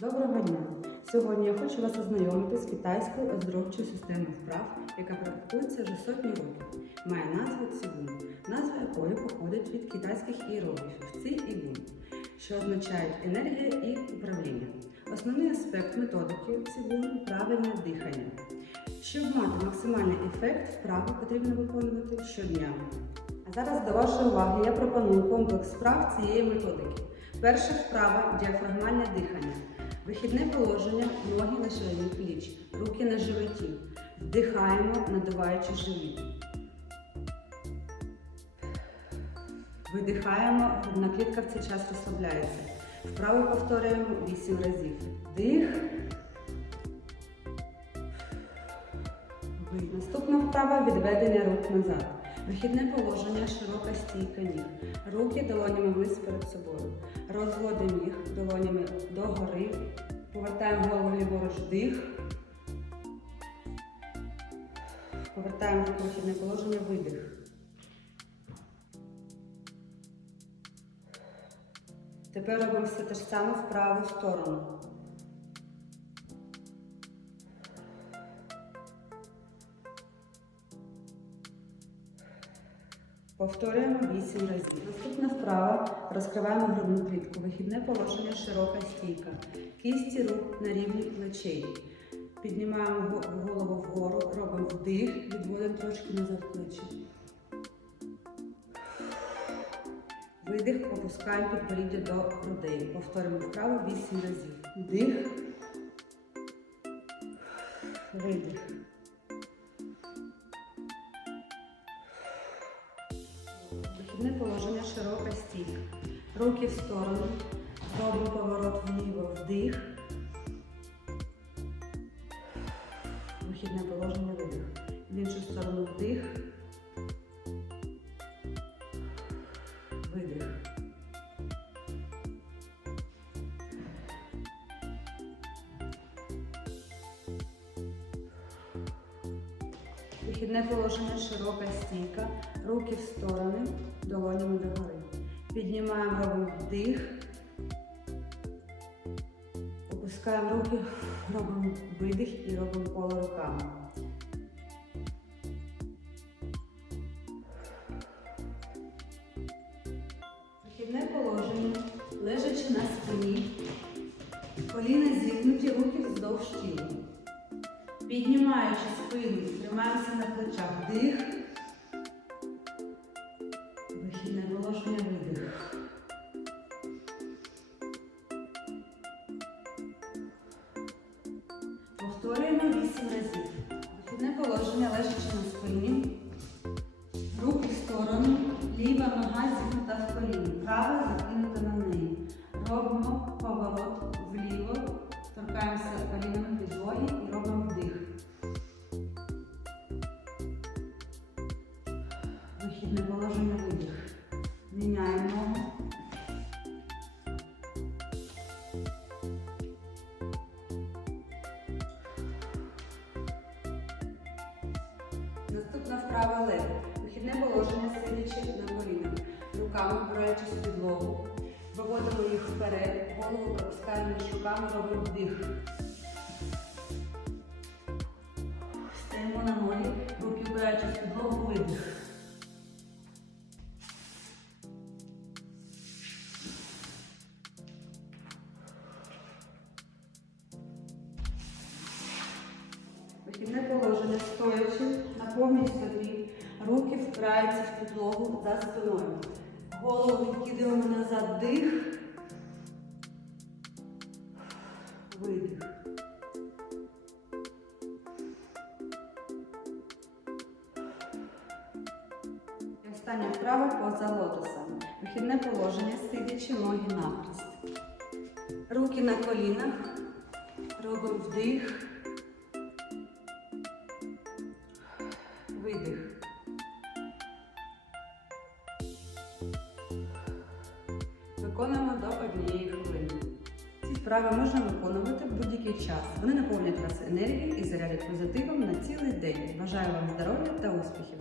Доброго дня! Сьогодні я хочу вас ознайомити з китайською оздоровчою системою вправ, яка практикується вже сотні років. Має назву цигун, назва якої походить від китайських іерогліфів ци і гун, що означають енергія і управління. Основний аспект методики цигун – правильне дихання. Щоб мати максимальний ефект, вправи потрібно виконувати щодня. А зараз до вашої уваги я пропоную комплекс вправ цієї методики. Перша вправа діафрагмальне дихання. Вихідне положення, ноги на ширині пліч, руки на животі. Вдихаємо, надуваючи живіт. Видихаємо, грудна клітка в цей час розслабляється. Вправо повторюємо 8 разів. Дих. Наступна вправа відведення рук назад. Вихідне положення, широка стійка ніг. Руки долонями вниз перед собою. Розводимо їх долонями догори. Повертаємо голову ліворуч дих. Повертаємо руки вихідне положення, видих. Тепер робимо все те ж саме в праву сторону. Повторюємо 8 разів. Наступна вправа. Розкриваємо грудну клітку. Вихідне положення, широка стійка. Кісті рук на рівні плечей. Піднімаємо голову вгору, робимо вдих, відводимо трошки назад плечі. Видих, опускаємо підборіддя до грудей. Повторюємо вправо 8 разів. Вдих. Видих. Вихідне положення, широка стійка. Руки в сторону. Робимо поворот вліво, вдих. Вихідне положення, видих. В іншу сторону вдих. Вихідне положення, широка стійка. Руки в сторони, долонями догори. Піднімаємо, робимо вдих. Опускаємо руки, робимо видих і робимо коло руками. Вихідне положення, лежачи на спині, коліна зігнуті, руки вздовж тіла. Піднімаючи спину, тримаємося на плечах. Дих. Вихідне положення, видих. Повторюємо 8 разів. Вихідне положення, лежачи на спині. Руки в сторону, ліва нога зігнута в коліні, права закинута на неї. Робимо Вихідне положення видих. Міняємо ногу. Наступна вправа лево. Вихідне положення сидячи на колінах. Руками впираючись в підлогу. Виводимо їх вперед, голову пропускаємо між руками, робимо вдих. Стаємо на ноги, Вихідне положення стоячи на повній спині, руки впираються в підлогу за спиною. Голову відкидаємо назад дих. Видих. І остання вправа поза лотосом. Вихідне положення, сидячи ноги навхрест. Руки на колінах. Робимо вдих. Виконуємо до однієї хвилини. Ці вправи можна виконувати в будь-який час. Вони наповнять вас енергією і зарядять позитивом на цілий день. Бажаю вам здоров'я та успіхів!